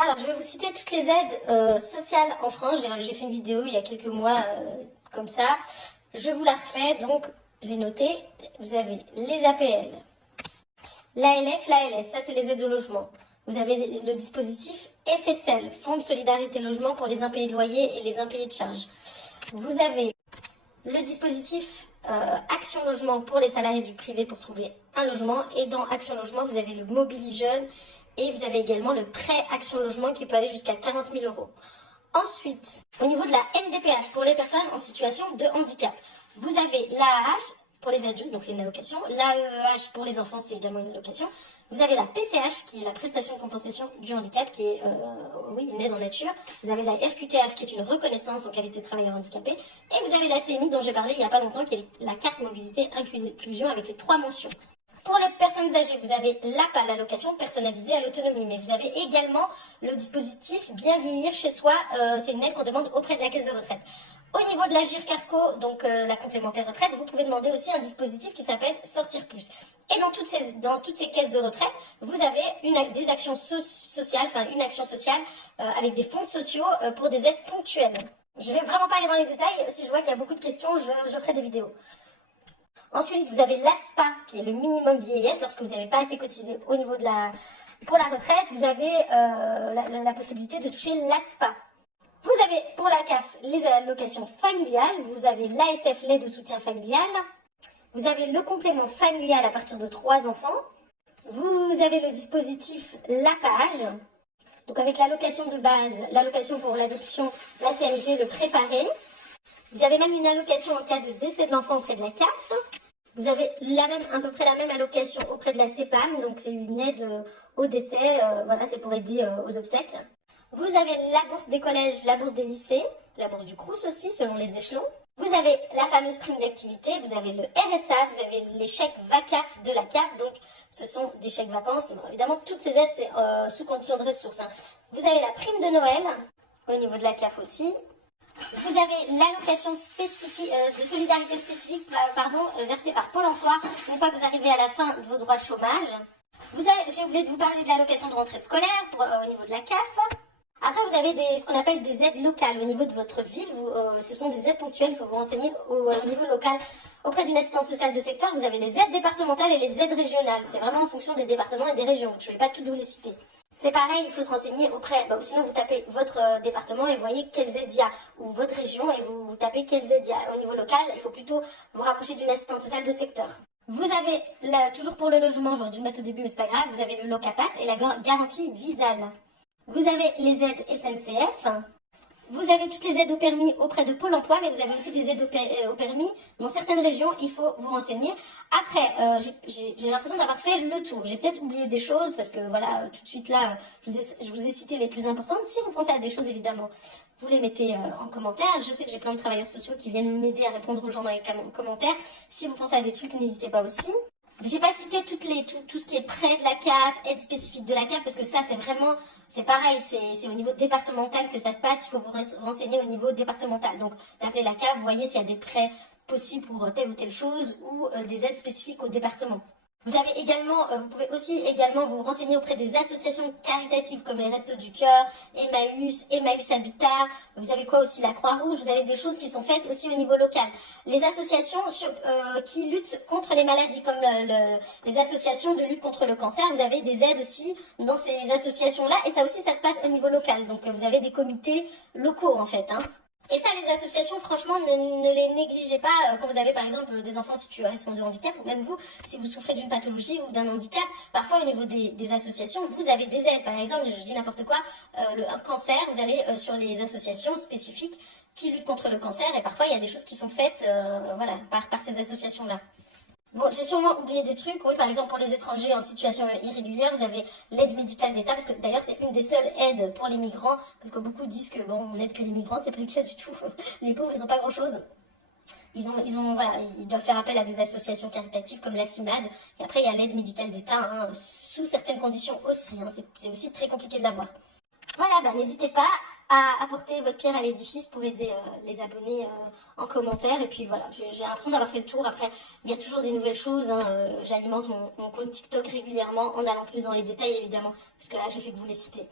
Alors, je vais vous citer toutes les aides sociales en France. J'ai fait une vidéo il y a quelques mois comme ça. Je vous la refais. Donc, j'ai noté, vous avez les APL, l'ALF, l'ALS, ça c'est les aides au logement. Vous avez le dispositif FSL, Fonds de solidarité logement pour les impayés de loyer et les impayés de charges. Vous avez le dispositif Action Logement pour les salariés du privé pour trouver un logement. Et dans Action Logement, vous avez le Mobili Jeune et vous avez également le prêt Action Logement qui peut aller jusqu'à 40 000 euros. Ensuite, au niveau de la MDPH pour les personnes en situation de handicap, vous avez l'AAH pour les adultes, donc c'est une allocation. L'AEH pour les enfants, c'est également une allocation. Vous avez la PCH, qui est la prestation de compensation du handicap, qui est oui, une aide en nature. Vous avez la RQTH, qui est une reconnaissance en qualité de travailleur handicapé. Et vous avez la CMI, dont j'ai parlé il n'y a pas longtemps, qui est la carte mobilité inclusion avec les 3 mentions. Pour les personnes âgées, vous avez l'APA, l'allocation personnalisée à l'autonomie, mais vous avez également le dispositif Bien vieillir chez soi, c'est une aide qu'on demande auprès de la caisse de retraite. Au niveau de la GIRCARCO, donc la complémentaire retraite, vous pouvez demander aussi un dispositif qui s'appelle Sortir Plus. Et dans toutes ces caisses de retraite, vous avez des actions sociales, enfin une action sociale avec des fonds sociaux pour des aides ponctuelles. Je vais vraiment pas aller dans les détails, si je vois qu'il y a beaucoup de questions, je ferai des vidéos. Ensuite, vous avez l'ASPA, qui est le minimum vieillesse, lorsque vous n'avez pas assez cotisé au niveau de pour la retraite, vous avez la possibilité de toucher l'ASPA. Vous avez pour la CAF les allocations familiales, vous avez l'ASF, l'aide au soutien familial, vous avez le complément familial à partir de 3 enfants, vous avez le dispositif LAPAGE, donc avec l'allocation de base, l'allocation pour l'adoption, la CMG, le préparé. Vous avez même une allocation en cas de décès de l'enfant auprès de la CAF. Vous avez à peu près la même allocation auprès de la CEPAM, donc c'est une aide au décès, voilà, c'est pour aider aux obsèques. Vous avez la bourse des collèges, la bourse des lycées, la bourse du Crous aussi, selon les échelons. Vous avez la fameuse prime d'activité, vous avez le RSA, vous avez les chèques VACAF de la CAF, donc ce sont des chèques vacances. Bon, évidemment, toutes ces aides, c'est sous condition de ressources. Hein. Vous avez la prime de Noël, au niveau de la CAF aussi. Vous avez l'allocation de solidarité spécifique versée par Pôle emploi une fois que vous arrivez à la fin de vos droits de chômage. J'ai oublié de vous parler de l'allocation de rentrée scolaire au niveau de la CAF. Après, vous avez ce qu'on appelle des aides locales au niveau de votre ville. Ce sont des aides ponctuelles, il faut vous renseigner au niveau local. Auprès d'une assistante sociale de secteur, vous avez les aides départementales et les aides régionales. C'est vraiment en fonction des départements et des régions. Je ne vais pas toutes vous les citer. C'est pareil, il faut se renseigner sinon vous tapez votre département et vous voyez quelles aides il y a, ou votre région et vous tapez quelles aides il y a. Au niveau local, il faut plutôt vous rapprocher d'une assistante sociale de secteur. Vous avez, toujours pour le logement, j'aurais dû le mettre au début mais c'est pas grave, vous avez le Locapass et la garantie Visale. Vous avez les aides SNCF. Vous avez toutes les aides au permis auprès de Pôle emploi, mais vous avez aussi des aides au permis dans certaines régions, il faut vous renseigner. Après, j'ai l'impression d'avoir fait le tour. J'ai peut-être oublié des choses, parce que voilà, tout de suite là, je vous ai cité les plus importantes. Si vous pensez à des choses, évidemment, vous les mettez en commentaire. Je sais que j'ai plein de travailleurs sociaux qui viennent m'aider à répondre aux gens dans les commentaires. Si vous pensez à des trucs, n'hésitez pas aussi. J'ai pas cité tout ce qui est près de la CAF, aide spécifique de la CAF, parce que ça c'est pareil, c'est au niveau départemental que ça se passe, il faut vous renseigner au niveau départemental. Donc vous appelez la CAF, vous voyez s'il y a des prêts possibles pour telle ou telle chose ou des aides spécifiques au département. Vous pouvez aussi également vous renseigner auprès des associations caritatives comme les Restos du Cœur, Emmaüs Habitat, vous avez quoi aussi, la Croix-Rouge, vous avez des choses qui sont faites aussi au niveau local. Les associations qui luttent contre les maladies comme les associations de lutte contre le cancer, vous avez des aides aussi dans ces associations-là et ça aussi ça se passe au niveau local. Donc vous avez des comités locaux en fait. Hein. Et ça, les associations, franchement, ne les négligez pas quand vous avez, par exemple, des enfants en situation de handicap, ou même vous, si vous souffrez d'une pathologie ou d'un handicap, parfois au niveau des associations, vous avez des aides. Par exemple, je dis n'importe quoi, un cancer, vous allez sur les associations spécifiques qui luttent contre le cancer, et parfois il y a des choses qui sont faites voilà, par ces associations-là. Bon, j'ai sûrement oublié des trucs. Oui, par exemple, pour les étrangers en situation irrégulière, vous avez l'aide médicale d'État, parce que d'ailleurs, c'est une des seules aides pour les migrants, parce que beaucoup disent que, bon, on aide que les migrants, c'est pas le cas du tout. Les pauvres, ils n'ont pas grand-chose. Voilà, ils doivent faire appel à des associations caritatives comme la CIMAD, et après, il y a l'aide médicale d'État, hein, sous certaines conditions aussi. Hein, c'est aussi très compliqué de l'avoir. Voilà, bah, n'hésitez pas à apporter votre pierre à l'édifice pour aider les abonnés en commentaire. Et puis voilà, j'ai l'impression d'avoir fait le tour. Après, il y a toujours des nouvelles choses. Hein. J'alimente mon compte TikTok régulièrement en allant plus dans les détails, évidemment, puisque là, j'ai fait que vous les citer.